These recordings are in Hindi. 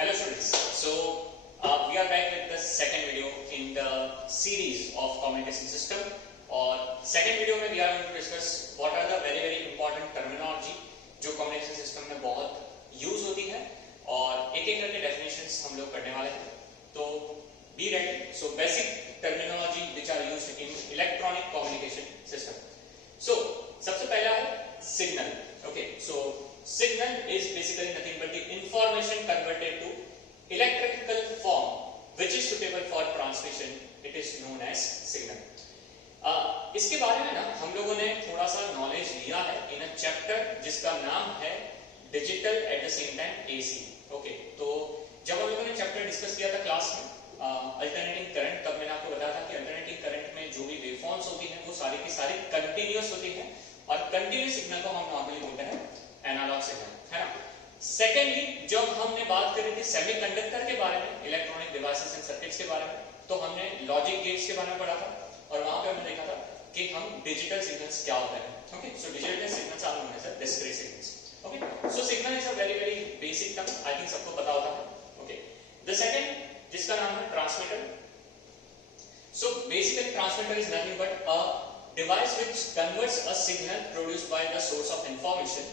Hello students. We are back with the second video in the series of communication system. और second video में we are going to discuss what are the very important terminology जो communication system में बहुत use होती है और एक एक करके definitions हम लोग करने वाले हैं. तो be ready. So basic terminology which are used in electronic communication system. So सबसे पहला है signal. Okay. So signal is basically nothing but the information converted to electrical form which is suitable for transmission. It is known as signal. इसके बारे में ना हम लोगों ने थोड़ा सा नॉलेज लिया है इन अ चैप्टर जिसका नाम है digital at the same time AC. Okay, तो जब हम लोगों ने चैप्टर डिस्कस किया था क्लास में अल्टरनेटिंग करंट, तब मैंने आपको बताया था कि अल्टरनेटिंग करंट में जो भी वेवफॉर्म्स होती हैं वो सारी की सारी कंटिन्यूअस होती हैं और कंटिन्यूअस सिग्नल को हम नॉर्मली बोलते हैं एनालॉग सिग्नल, है ना. सेकेंडली, जब हमने बात करी थी सेमीकंडक्टर के बारे में, इलेक्ट्रॉनिक डिवाइसेस एंड सर्किट्स के बारे में, तो हमने लॉजिक गेट्स के बारे में पढ़ा था और वहां पे हमने देखा था कि हम डिजिटल सिग्नल्स क्या होते हैं. Okay, so digital signals are known as discrete signals. Okay, so signal is a very basic term, I think सबको पता होता है. ओके, द सेकंड जिसका नाम है transmitter. So basically transmitter is nothing but a device which converts a signal produced by the source of information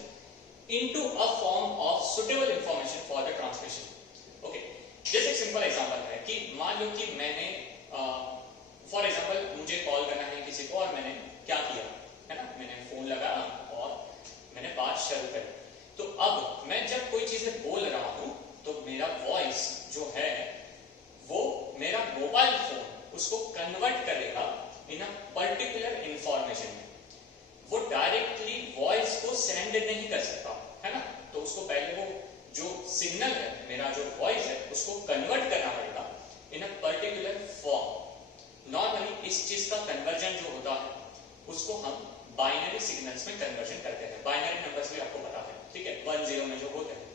into a form of suitable information for the transmission. Okay, जैसे एक सिंपल एग्जांपल है कि मान लो कि मैंने फॉर एग्जांपल मुझे कॉल करना है किसी को और मैंने क्या किया है ना, मैंने फोन लगाया और मैंने बात शुरू करी. तो अब मैं जब कोई चीजें बोल रहा हूं तो मेरा वॉइस जो है वो मेरा मोबाइल फोन उसको कन्वर्ट करेगा इन अ पर्टिकुलर इंफॉर्मेशन में. वो डायरेक्टली वॉइस को सेंड नहीं कर सकता, है ना. तो उसको पहले वो जो सिग्नल है, मेरा जो वॉइस है, उसको कन्वर्ट करना पड़ेगा इन अ पर्टिकुलर फॉर्म. नॉर्मली इस चीज का कन्वर्जन जो होता है उसको हम बाइनरी सिग्नल्स में कन्वर्जन करते हैं. बाइनरी नंबर्स भी आपको पता है, ठीक है, 1-0 में जो होते हैं.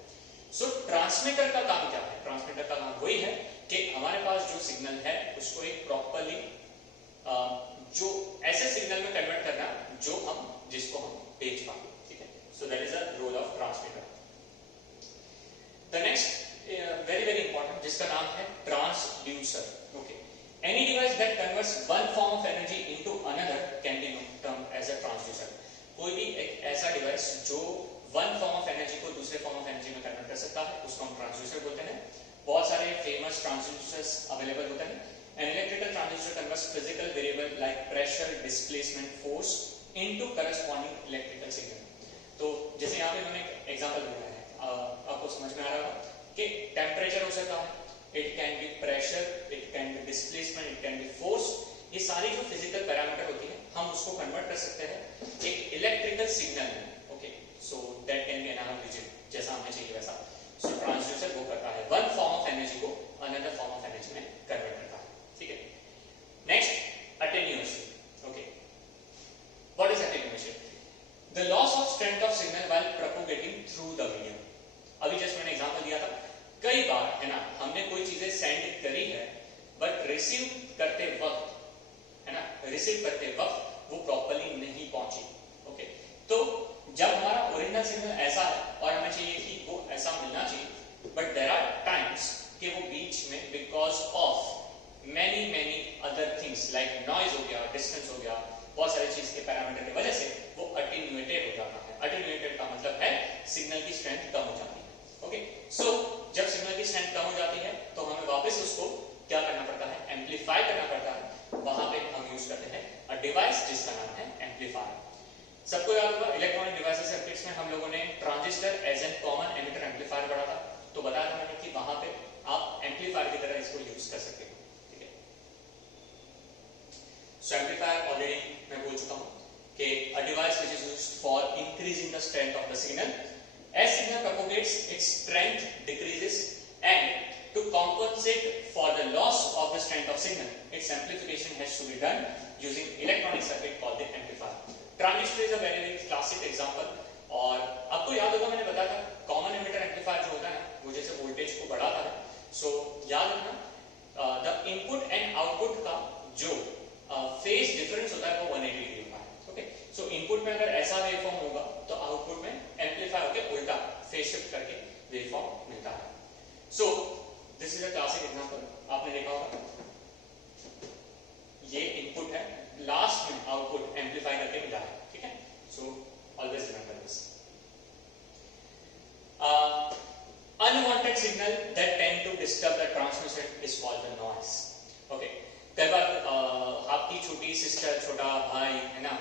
सो ट्रांसमीटर का काम क्या है? ट्रांसमीटर का काम वही है कि हमारे पास जो सिग्नल है उसको एक प्रॉपरली जो ऐसे सिग्नल में कन्वर्ट करना जिसको हम भेज पाए, ठीक है. So that is the role of transmitter. The next very important जिसका नाम है transducer. Okay, any device that converts one form of energy into another can be termed as a transducer. कोई भी एक ऐसा डिवाइस जो वन फॉर्म ऑफ एनर्जी को दूसरे फॉर्म ऑफ एनर्जी में कन्वर्ट कर सकता है उसको हम ट्रांसड्यूसर बोलते हैं. बहुत सारे फेमस ट्रांसड्यूसर्स अवेलेबल होते हैं. An electrical transducer converts physical variable like pressure, displacement, force into corresponding electrical signal. तो जैसे यहाँ पे इन्होंने एग्जांपल दिया है, आपको समझ में आ रहा होगा कि टेम्परेचर हो सकता है, it can be pressure, it can be displacement, it can be force. ये सारी जो फिजिकल पैरामीटर होती है हम उसको कन्वर्ट कर सकते हैं एक इलेक्ट्रिकल सिग्नल में. Okay, so that can be analog digit जैसा हमें चाहिए वैसा. सो ट्रांसड्यूसर वो करता है वन फॉर्म ऑफ एनर्जी को अनदर फॉर्म ऑफ एनर्जी में कन्वर्ट करता है, ठीक है. Next, attenuation. Okay, what is attenuation? The loss of strength of signal while propagating through the medium. अभी जस्ट मैंने एग्जांपल दिया था, कई बार है ना हमने कोई चीजें सेंड करी है बट रिसीव करते वक्त वो प्रॉपर्ली नहीं पहुंची. ओके, तो जब हमारा ओरिजिनल सिग्नल ऐसा है और हमें चाहिए कि वो ऐसा मिलना चाहिए, बट देयर आर टाइम्स कि वो बीच में because of many other things like noise हो गया, distance हो गया, बहुत सारी चीज के पैरामीटर की वजह से वो अटेन्यूएटेड हो जाता है. अटेन्यूएटेड का मतलब है सिग्नल की स्ट्रेंथ कम हो जाती है. ओके, सो जब सिग्नल की स्ट्रेंथ कम हो जाती है तो हमें वापस उसको क्या करना पड़ता है? एम्पलीफाई करना पड़ता है. वहां पे हम यूज करते हैं अ डिवाइस जिसका नाम है एम्पलीफायर. सबको याद होगा इलेक्ट्रॉनिक डिवाइसेस सर्किट्स में हम लोगों ने transistor as an common emitter amplifier पढ़ा था. तो बताया था मैंने कि वहां पे आप एम्पलीफायर की तरह इसको यूज कर सकते हो. So amplifier already मैं बोल चुका हूँ कि a device which is used for increasing the strength of the signal. As signal propagates, its strength decreases, and to compensate for the loss of the strength of signal, its amplification has to be done using electronic circuit called the amplifier. Transistor is a very classic example. और आपको याद होगा मैंने बताया था कॉमन एमिटर एम्पलीफायर जो होता है ना वो जैसे वोल्टेज को बढ़ाता है. सो याद रखना द इनपुट एंड आउटपुट का जो फेज डिफरेंस होता है वो 180 डिग्री होता है. ओके, सो इनपुट में अगर ऐसा वेवफॉर्म होगा तो आउटपुट में एम्पलीफाई होकर उल्टा फेज शिफ्ट करके वेवफॉर्म मिलता है. सो disturb the transmission is called the noise. Okay. कई बार आपकी छोटी सिस्टर, छोटा भाई है ना,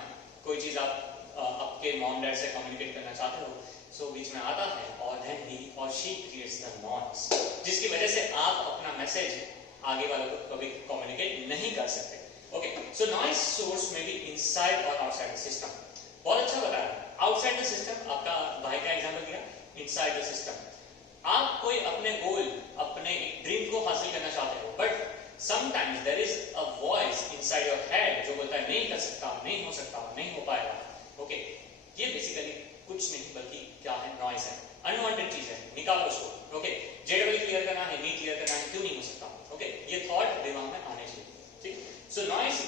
कोई चीज आप आपके मॉम डैड से कम्युनिकेट करना चाहते हो, सो बीच में आता है और then he or she creates the noise, जिसकी वजह से आप अपना मैसेज आगे वालों को कभी कम्युनिकेट नहीं कर सकते. ओके, सो नॉइज सोर्स में बी इनसाइड और आउटसाइड द सिस्टम. बहुत अच्छा बताया. आउटसाइड द सिस्टम, आपका भाई का एग्जांपल दिया. इनसाइड द सिस्टम, आप कोई अपने गोल, अपने ड्रीम को हासिल करना चाहते हो, but sometimes there is a voice inside your head जो बोलता है नहीं कर सकता, नहीं हो सकता, नहीं हो पाएगा. ओके, ये बेसिकली कुछ नहीं बल्कि क्या है, नॉइज है, अनवांटेड चीज है, निकालो उसको. ओके, जेडब्ल्यू क्लियर करना है, नी क्लियर करना है, क्यों नहीं हो सकता. ओके, ये थॉट दिमाग में आने चाहिए. ठीक. So noise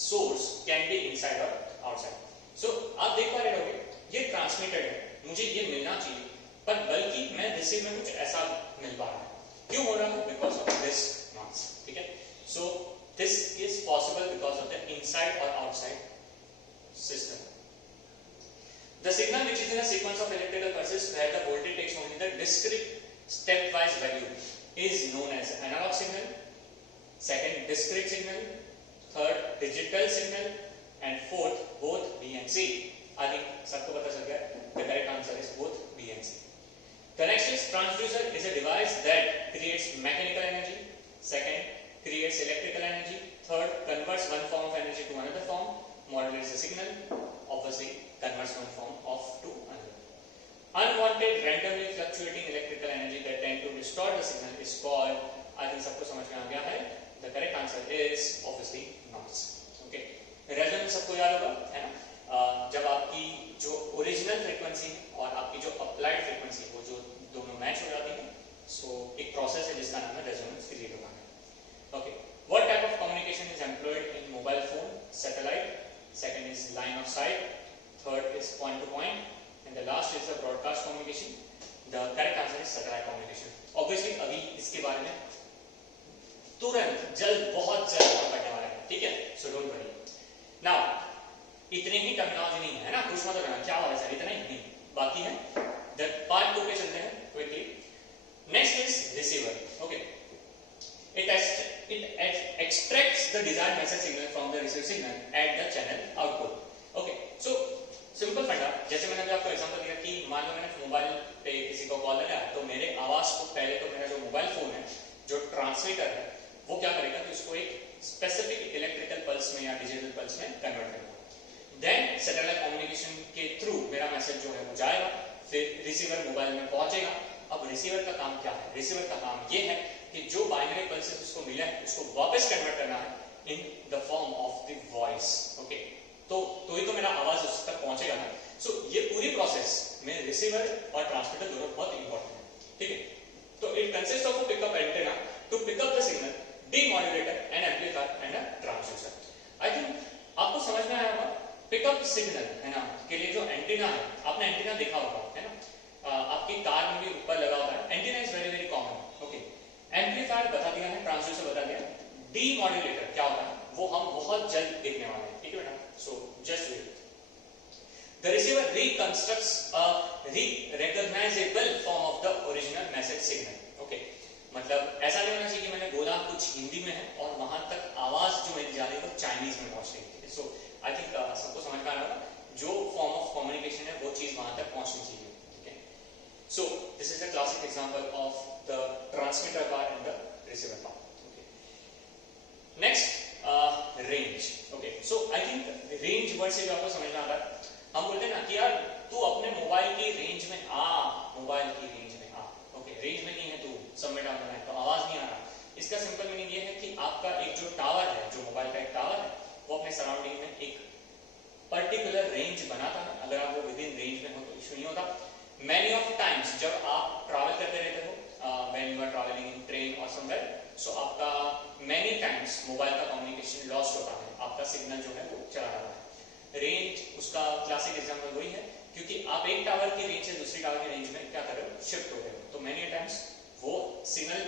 source can be inside और आउटसाइड. सो आप देख पा रहे होगे ये ट्रांसमिटेड है, मुझे ये मिलना चाहिए, पर बल्कि मैं रिसीव में कुछ ऐसा मिल पा रहा है. क्यों हो रहा है? Because of this noise. ठीक है. So this is possible because of the inside or outside system. The signal which is in a sequence of electrical pulses where the voltage takes only the discrete stepwise value is known as analog signal, second discrete signal, third digital signal, and fourth both B and C. I think सबको पता चल गया. The correct answer is both B and C. The next is transducer is a device that creates mechanical energy. Second, creates electrical energy. Third, converts one form of energy to another form. Modulates the signal. Obviously, converts one form of to another. Unwanted, randomly fluctuating electrical energy that tend to distort the signal is called. I think सबको समझ में आ गया है. The correct answer is obviously noise. Okay. Resonance सबको याद होगा, है ना? जब आपकी जो ओरिजिनल फ्रीक्वेंसी है और आपकी जो अप्लाइड फ्रीक्वेंसी वो जो दोनों मैच हो जाती है, सो एक प्रोसेस है जिसका नाम है रेजोनेंस क्रिएट होना है. Okay, what type of communication is employed in mobile phone? Satellite. Second is line of sight. Third is point to point, and the last is the broadcast communication. The correct answer is satellite communication. Obviously, अभी इसके बारे में तुरंत जल्द बहुत पढ़ने वाला है. ठीक है, so don't worry. Now, इतने ही टर्मिनोलॉजी नहीं है ना, कुछ मत करना क्या हो रहा है सर, इतना ही नहीं, बाकी है. The part 2 पे चलते हैं quickly. Next is receiver. Okay. It extracts the desired message signal from the received signal at the channel output. Okay, so simple फंडा, जैसे मैंने अभी आपको एग्जांपल दिया कि मान लो मैंने मोबाइल पे किसी को कॉल लगाया, तो मेरे आवाज को पहले तो मेरा जो मोबाइल फोन है, जो ट्रांसमीटर है, वो क्या करेगा कि उसको एक स्पेसिफिक इलेक्ट्रिकल पल्स में या डिजिटल पल्स में कन्वर्ट करेगा. देन सैटेलाइट कम्युनिकेशन के थ्रू मेरा मैसेज जो है वो जाएगा, फिर रिसीवर मोबाइल में पहुंचेगा. अब रिसीवर का काम क्या है? रिसीवर का काम ये है कि जो बाइनरी पल्सेस उसको मिला है उसको वापस कन्वर्ट करना है in the form of the voice. Okay, तो ही तो मेरा आवाज उस तक पहुंचेगा ना. सो ये पूरी प्रोसेस में रिसीवर और ट्रांसमीटर दोनों बहुत इंपॉर्टेंट है. ठीक है, तो it consist of a pickup antenna to pick up the signal, demodulator, an amplifier and a transducer. I think आपको समझ में आया होगा. पिकअप सिग्नल है ना के लिए जो एंटीना है, आपने एंटीना देखा होगा, है ना, आपकी कार में भी ऊपर लगा होता है. Antenna is very very common. Okay, amplifier बता दिया है, ट्रांसड्यूसर बता दिया. डीमोड्यूलेटर क्या होता है वो हम बहुत जल्द देखने वाले हैं. ठीक है बेटा, so just wait. The receiver reconstructs a recognisable form of the original message signal. Okay, मतलब ऐसा नहीं होना चाहिए कि मैंने बोला कुछ हिंदी में है और वहां तक आवाज जो मेरी जा रही है वो चाइनीज में पहुंच रही है. सो आई थिंक सबको समझ में आ रहा होगा, जो फॉर्म ऑफ कम्युनिकेशन है वो चीज वहां तक पहुंचनी चाहिए. So this is a classic example of the transmitter part and the receiver part. Okay. Next, range. Okay. So I think range word से भी आपको समझ में आ रहा है. हम बोलते हैं ना कि यार तू अपने मोबाइल की रेंज में आ, मोबाइल की रेंज में आ. ओके, रेंज में नहीं है तू, सबमिट ऑन है तो आवाज नहीं आ रहा. इसका सिंपल मीनिंग ये है कि आपका एक जो टावर है, जो मोबाइल का एक टावर है, वो अपने सराउंडिंग में एक पर्टिकुलर रेंज बनाता है. अगर आप वो विद इन रेंज में हो तो इशू नहीं होता. Many of times जब आप ट्रैवल करते रहते हो, when you are traveling in train or somewhere, so आपका many times मोबाइल का कम्युनिकेशन लॉस्ट होता है, आपका सिग्नल जो है वो चला जाता है. रेंज उसका क्लासिक एग्जांपल वही है, क्योंकि आप एक टावर की रेंज से दूसरी टावर की रेंज में क्या कर रहे हो, शिफ्ट हो रहे हो, तो many times वो सिग्नल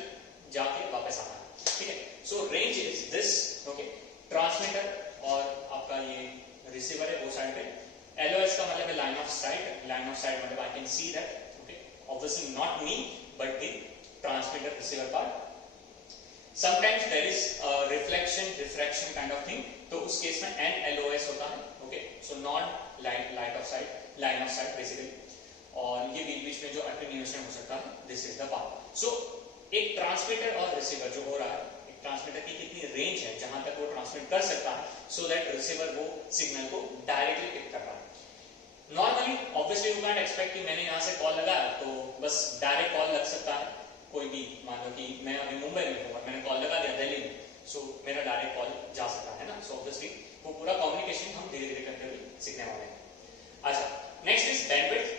जाके वापस आता है. ठीक है, सो range is this. Okay, transmitter और आपका ये रिसीवर है वो साइड पे. LOS का मतलब है line of sight. Line of sight मतलब I can see that. Okay, obviously not me but the transmitter receiver part. Sometimes there is reflection refraction kind of thing, तो उस केस में NLOS होता है. Okay, so not light of sight, line of sight basically. और ये बीच बीच में जो अटेन्यूएशन हो सकता है, दिस इज द पार्ट. सो एक ट्रांसमीटर और रिसीवर जो हो रहा है, एक ट्रांसमीटर की कितनी रेंज है जहां तक वो ट्रांसमिट कर सकता है, सो दैट रिसीवर वो सिग्नल को डायरेक्टली पिक कर रहा है. Normally obviously you can't expect कि मैंने यहाँ से कॉल लगाया तो बस डायरेक्ट कॉल लग सकता है. कोई भी मान लो कि मैं अभी मुंबई में हूँ और मैंने कॉल लगा दिया दिल्ली में, सो मेरा डायरेक्ट कॉल जा सकता है ना. सो ऑब्वियसली वो पूरा कम्युनिकेशन हम धीरे धीरे करते हुए सीखने वाले हैं. अच्छा, next is bandwidth.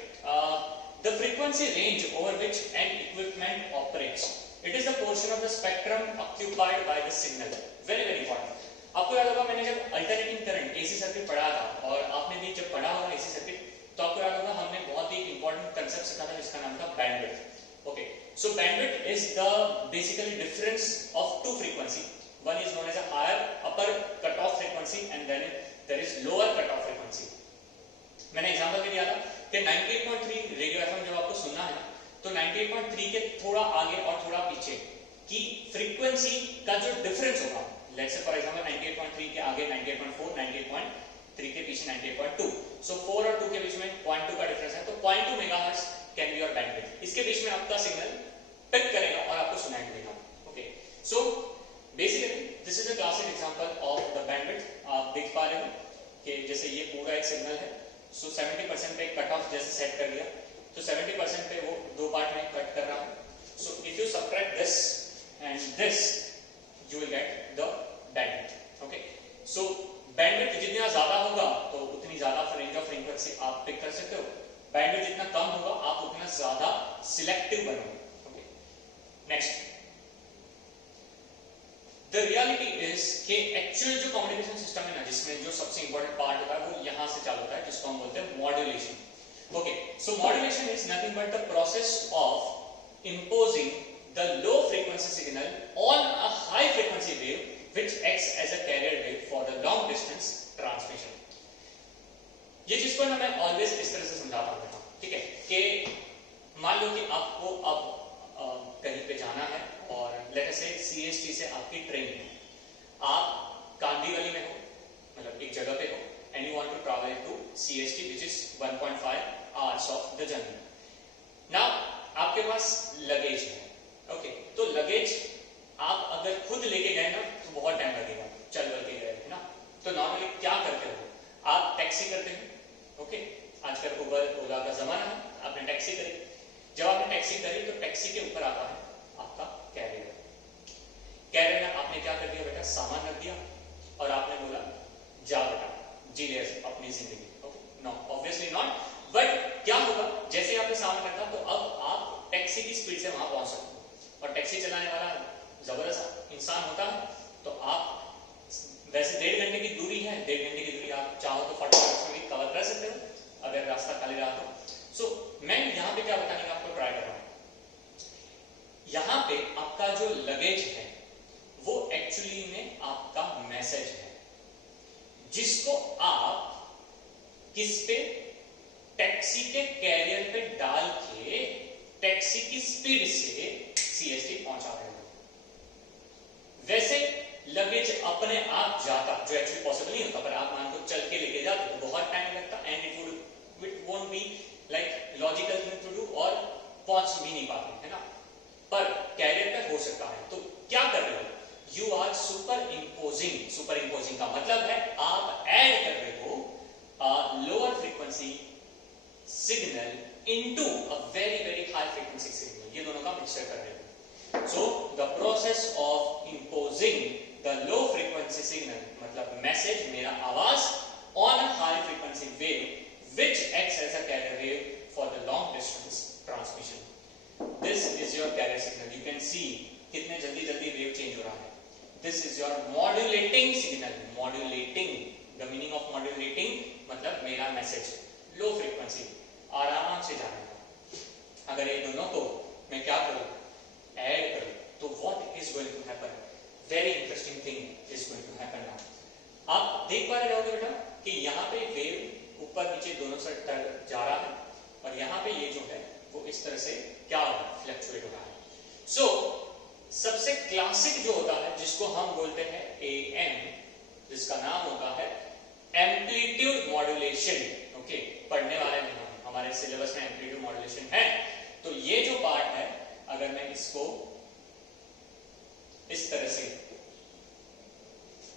The frequency range over which an equipment operates. It is the portion of the spectrum occupied by the signal. Very very important. आपको याद होगा मैंने जब अल्टरनेटिंग करंट एसी सर्किट पढ़ा था, और आपने भी जब पढ़ा होगा एसी सर्किट, तो आपको याद होगा हमने बहुत ही इंपॉर्टेंट कंसेप्ट सीखा था जिसका नाम था bandwidth. Okay, so bandwidth is the basically difference of two frequency. One is known as a higher upper cut off frequency and then there is lower cut off frequency. मैंने एग्जांपल भी दिया था कि 98.3 रेडियो एफएम जब आपको सुनना है तो 98.3 के थोड़ा आगे और थोड़ा पीछे की फ्रीक्वेंसी का जो डिफरेंस होगा, लेट्स से फॉर एग्जांपल 98.3 के आगे 98.4, 98.3 के पीछे 98.2, सो 4 और 2 के बीच में 0.2 का डिफरेंस है, तो 0.2 megahertz can be your bandwidth. इसके बीच में आपका सिग्नल पिक करेगा और आपको सुनाई देगा. Okay, so basically this is a classic example of the bandwidth. आप देख पा रहे हो कि जैसे ये पूरा एक सिग्नल है, सो 70% पे कट ऑफ जैसे सेट कर दिया, तो 70% पे वो दो पार्ट में कट कर रहा है. So if you subtract this and this, you will get the bandwidth. Okay, so bandwidth जितना ज्यादा होगा तो उतनी ज्यादा रेंज ऑफ फ्रीक्वेंसी आप पिक कर सकते हो. बैंडविड्थ जितना कम होगा आप उतना ज्यादा सिलेक्टिव बनोगे. Okay, next, the reality is कि एक्चुअल जो कम्युनिकेशन सिस्टम है ना, जिसमें जो सबसे इंपॉर्टेंट पार्ट होता है वो यहां से चालू होता है, जिसको हम बोलते हैं modulation. Okay, so modulation is nothing but the process of imposing the low frequency signal on a high frequency wave which acts as a carrier wave for the long distance transmission. ये चीज को ना मैं ऑलवेज इस तरह से समझाता हूं, ठीक है, कि मान लो कि आपको अब कहीं पे जाना है और लेट अस से CST से आपकी ट्रेन है, आप कांदीवली में हो, मतलब एक जगह पे हो, and you want to travel to CST which is 1.5 hours of the journey. Now आपके पास लगेज है. ओके, तो लगेज आप अगर खुद लेके गए ना तो बहुत टाइम लगेगा, चल बल के गए है ना. तो नॉर्मली क्या करते हो, आप टैक्सी करते हो. ओके, आजकल उबर ओला का जमाना है, आपने टैक्सी करी. जब आपने टैक्सी करी तो टैक्सी के ऊपर आता है आपका कैरियर. कैरियर में आपने क्या कर दिया बेटा, सामान रख दिया और आपने बोला जा बेटा जी ले अपनी जिंदगी. Okay, no obviously not. But क्या होगा, जैसे आपने सामान रखा तो अब आप टैक्सी की स्पीड से वहां पहुंच सकते हो, और टैक्सी चलाने वाला जबरदस्त इंसान होता है, तो आप वैसे 1.5 घंटे की दूरी है, 1.5 घंटे की दूरी आप चाहो तो फटाफट में कवर कर सकते हो अगर रास्ता खाली रहा तो. सो मैं यहाँ पे क्या बताने का आपको ट्राई कर रहा हूं, यहाँ पे आपका जो लगेज है वो एक्चुअली में आपका मैसेज है, जिसको आप किस पे, टैक्सी के कैरियर पे डाल के टैक्सी की स्पीड से CST पहुंचा रहे हो. वैसे लगेज अपने आप जाता, जो एक्चुअली पॉसिबल नहीं होता, पर आप मान को चल के लेके जाते तो बहुत टाइम लगता, and it won't be like logical thing to do, और पहुंच भी नहीं पाते, है ना. पर कैरियर पे हो सकता है. तो क्या कर रहे हो, you are superimposing. Superimposing का मतलब है आप ऐड कर रहे हो lower frequency signal into a very very high frequency signal. ये दोनों का मिक्सचर कर रहे हो. So the process of imposing the low frequency signal, मतलब मैसेज, मेरा आवाज, on a high frequency wave which acts as a carrier wave for the long distance transmission. This is your carrier signal. You can see कितने जल्दी जल्दी वेव चेंज हो रहा है. This is your modulating signal. Modulating, the meaning of modulating मतलब मेरा मैसेज लो फ्रीक्वेंसी आराम से जाने का. अगर ये दोनों को मैं क्या करूं, ऐड करूं, तो what is going to happen? Very interesting thing is going to happen now. आप देख पा रहे होगे बेटा कि यहाँ पे वेव ऊपर नीचे दोनों साइड जा रहा है, और यहाँ पे ये जो है वो इस तरह से क्या हो रहा है, फ्लक्चुएट हो रहा है. सो सबसे क्लासिक जो होता है जिसको हम बोलते हैं AM, जिसका नाम होता है एम्पलीट्यूड मॉड्यूलेशन। ओके, पढ़ने वाले में हमारे सिलेबस में एम्पलीट्यूड मॉड्यूलेशन है। तो ये जो पार्ट है, अगर मैं इसको इस तरह से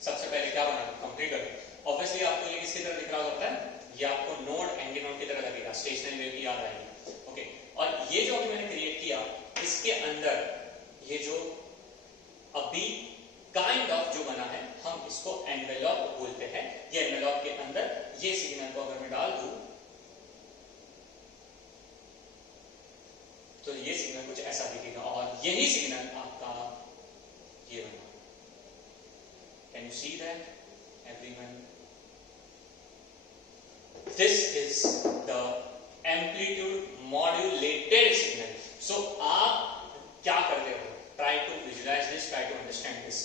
सबसे पहले क्या बना कंप्लीट करें, ऑब्वियसली आपको ये किसकी तरह दिख रहा होता है, ये आपको नोड एंटी नोड की तरह लगेगा, स्टेशनरी वेव की याद आएगी। ओके, और ये जो अभी मैंने क्रिएट किया, इसके अंदर ये जो अभी काइंड ऑफ जो बना है, हम इसको एनवेलप बोलते हैं। ये एनवेलप के अंदर ये सिग्नल को अगर मैं डाल दूं तो ये सिग्नल कुछ ऐसा दिखेगा, और यही सिग्नल आपका ये बना। Can you see that everyone? This is the amplitude modulated signal. So आप क्या करते हो, try to visualise this, try to understand this.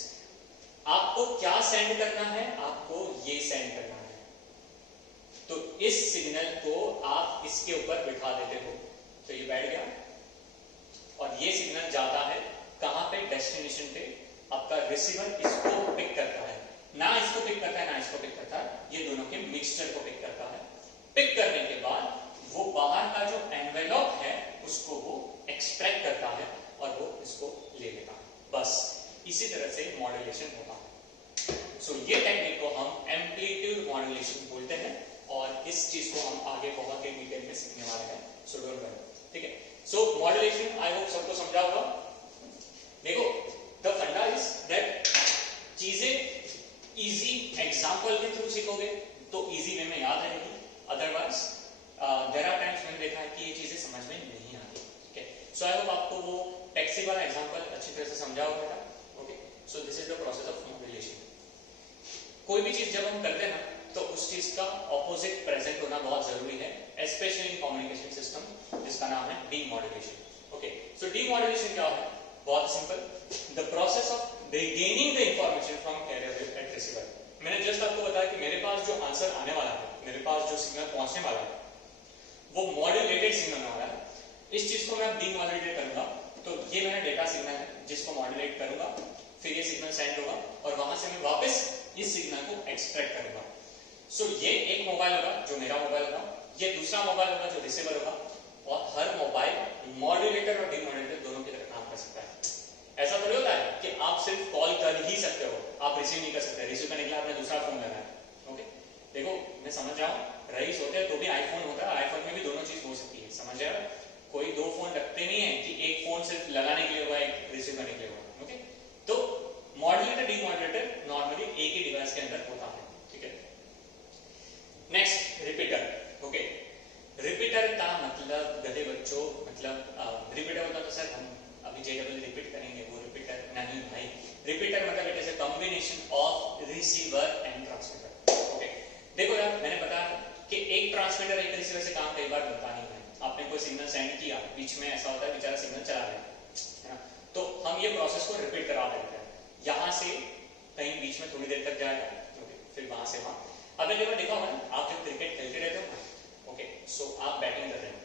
आपको क्या सेंड करना है, आपको ये सेंड करना है। तो इस सिग्नल को आप इसके ऊपर बिठा देते हो, तो ये बैठ गया, और ये सिग्नल जाता है कहां पे, डेस्टिनेशन पे। आपका रिसीवर इसको पिक करता है, ना इसको पिक करता है ना इसको पिक करता है, ये दोनों के मिक्सचर को पिक करता है। पिक करने के बाद वो बाहर का जो एनवेलप है उसको वो एक्सट्रैक्ट करता है और वो इसको ले लेता है। बस इसी तरह से मॉड्यूलेशन होता है। सो ये टेक्निक को हम एम्पलीट्यूड मॉड्यूलेशन बोलते हैं, और इस चीज को हम आगे बहुत ही डिटेल में सीखने वाले हैं। सो डोंट वरी, ठीक है। सो मॉड्यूलेशन आई होप सबको समझा होगा। देखो, द फंडा इज दैट चीजें इजी एग्जांपल के थ्रू सीखोगे तो इजी वे में याद रहेगी, अदरवाइज देयर आर टाइम्स मैंने देखा है कि ये चीजें समझ में नहीं आती। ठीक है, सो आई होप आपको वो टैक्सी वाला एग्जांपल अच्छी तरह से समझा होगा। Okay, so this is the process of modulation. कोई भी चीज जब हम करते हैं ना, तो उस चीज का ऑपोजिट प्रेजेंट होना बहुत जरूरी है, स्पेशली इन कम्युनिकेशन सिस्टम, जिसका नाम है डीमॉड्यूलेशन। ओके, सो डीमॉड्यूलेशन क्या है, बहुत simple, the process of regaining the information from carrier at receiver. मैंने जस्ट आपको बताया कि मेरे पास जो आंसर आने वाला है, मेरे पास जो सिग्नल पहुंचने वाला है, वो मॉड्यूलेटेड सिग्नल आ रहा है। इस चीज को मैं डीमॉड्यूलेट करूंगा, तो ये मेरा डेटा सिग्नल है जिसको मॉड्यूलेट करूंगा, फिर ये सिग्नल सेंड होगा, और वहां से मैं वापस इस सिग्नल को एक्सट्रैक्ट करूंगा। सो ये एक मोबाइल होगा जो मेरा मोबाइल होगा, ये दूसरा मोबाइल होगा जो रिसीवर होगा, और हर मोबाइल मॉड्यूलेटर और डीमॉड्यूलेटर दोनों की तरह काम कर सकता है। ऐसा थोड़ी होता है कि आप सिर्फ कॉल कर ही सकते हो, आप रिसीव नहीं कर सकते। रिसीव करने के लिए आपने दूसरा फोन लगाया। ओके, देखो मैं समझ रहा हूँ, रईस होते हैं तो भी आईफोन होता है, आईफोन में भी दोनों चीज हो सकती है, समझ रहे हो? कोई दो फोन रखते नहीं है कि एक फोन सिर्फ लगाने के लिए होगा, एक रिसीव करने के लिए होगा। ओके, तो मॉड्यूलेटर डीमॉड्यूलेटर नॉर्मली एक ही डिवाइस के अंदर होता है। ठीक है, नेक्स्ट रिपीटर। ओके, रिपीटर का मतलब गधे बच्चों, मतलब रिपीटर होता तो सर हम अभी जेडब्ल्यू रिपीट करेंगे, वो रिपीटर नहीं भाई। रिपीटर मतलब it is a combination of receiver and transmitter. Okay, देखो यार, मैंने बताया कि एक ट्रांसमीटर एक रिसीवर से काम कई बार बनता नहीं है। आपने कोई सिग्नल सेंड किया, बीच में ऐसा होता है बेचारा सिग्नल चला गया, है ना, तो हम ये प्रोसेस को रिपीट करा देते हैं। यहां से कहीं बीच में थोड़ी देर तक जाएगा, फिर वहां से वहां। अब एक बार देखा होगा ना, आप जब क्रिकेट खेलते रहते हो, ओके, सो आप बैटिंग कर रहे हो,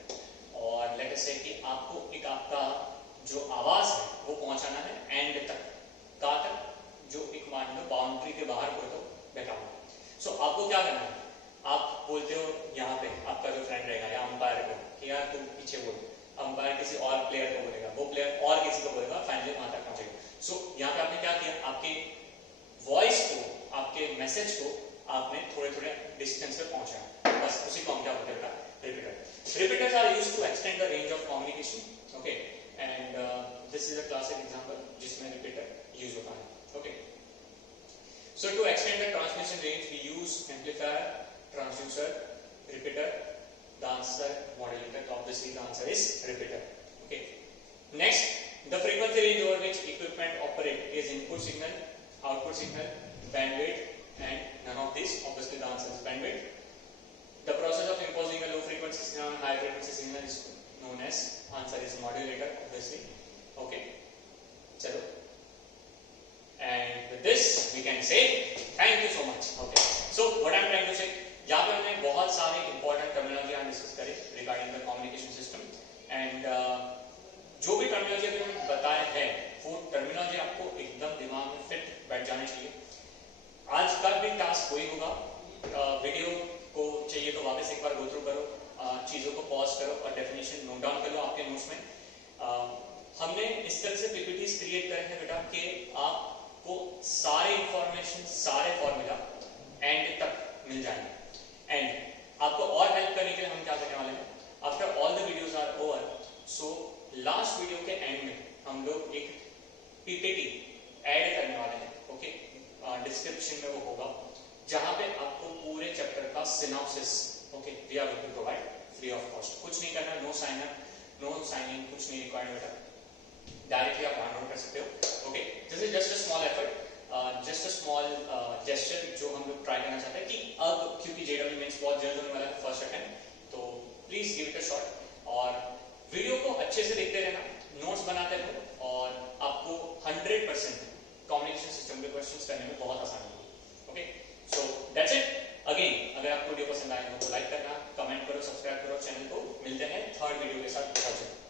और लेट अस से कि आपको एक आपका जो आवाज है वो पहुंचाना है एंड तक, कहां तक, जो एक मान लो बाउंड्री के बाहर कोई तो बैठा हुआ। सो आपको क्या करना है, आप बोलते हो यहाँ पे आपका जो फ्रेंड रहेगा या अंपायर को कि यार तुम पीछे बोल, अंपायर किसी और प्लेयर को बोलेगा, वो प्लेयर और किसी को बोलेगा, फाइनली वहां तक पहुंचेगा। सो यहाँ पे आपने क्या किया, आपके वॉइस को, आपके मैसेज को आपने थोड़े थोड़े डिस्टेंस पे पहुंचाया, बस उसी को हम क्या बोलते हैं, repeater. Repeaters are used to extend the range of communication. Okay, and this is a classic example जिसमें रिपीटर यूज होता है। Okay, so to extend the transmission range we use amplifier, transducer, repeater. The answer modulator, obviously the answer is repeater. Okay, next, the frequency range over which equipment operate is input signal, output signal, bandwidth, and none of this, obviously the answer is bandwidth. The process of imposing a low frequency signal on high frequency signal is known as, answer is modulator, obviously. Okay, chalo, and with this we can say thank you so much. Okay, so what I am trying to say, यहाँ पे हमने बहुत सारे इंपॉर्टेंट टर्मिनोलॉजी डिस्कस करे regarding the communication system, and जो भी टर्मिनोलॉजी अभी हमने बताए हैं वो टर्मिनोलॉजी आपको एकदम दिमाग में फिट बैठ जानी चाहिए। आज का भी टास्क वही होगा, वीडियो को चाहिए तो वापस एक बार गो थ्रू करो, चीज़ों को पॉज करो और डेफिनेशन नोट डाउन कर लो आपके नोट्स में। हमने इस तरह से पीपीटीज क्रिएट करे हैं बेटा कि आपको सारे इंफॉर्मेशन, सारे फॉर्मूला एंड तक मिल जाएंगे। एंड आपको और हेल्प करने के लिए हम क्या करने वाले हैं, after all the videos are over, so last video के एंड में हम लोग एक पीपीटी ऐड करने वाले हैं, ओके। डिस्क्रिप्शन में वो होगा जहां पे आपको पूरे चैप्टर का synopsis, okay, we are going to provide free of cost. कुछ नहीं करना, no sign up, no sign in, कुछ नहीं रिक्वायर्ड बेटा, डायरेक्टली आप डाउनलोड कर सकते हो, okay. This is just a small effort, just a small gesture जो हम लोग ट्राई करना चाहते हैं कि अब क्योंकि जेडब्ल्यू मेंस बहुत जल्द होने वाला है फर्स्ट अटेम्प्ट, तो please give it a shot और वीडियो को अच्छे से देखते रहना, नोट्स बनाते रहो और आपको 100% कम्युनिकेशन सिस्टम के क्वेश्चंस करने में बहुत आसानी होगी, okay. So that's it. Again अगर आपको वीडियो पसंद आए हो तो लाइक करना, कमेंट करो, सब्सक्राइब करो चैनल को। मिलते हैं थर्ड वीडियो के साथ बहुत जल्द।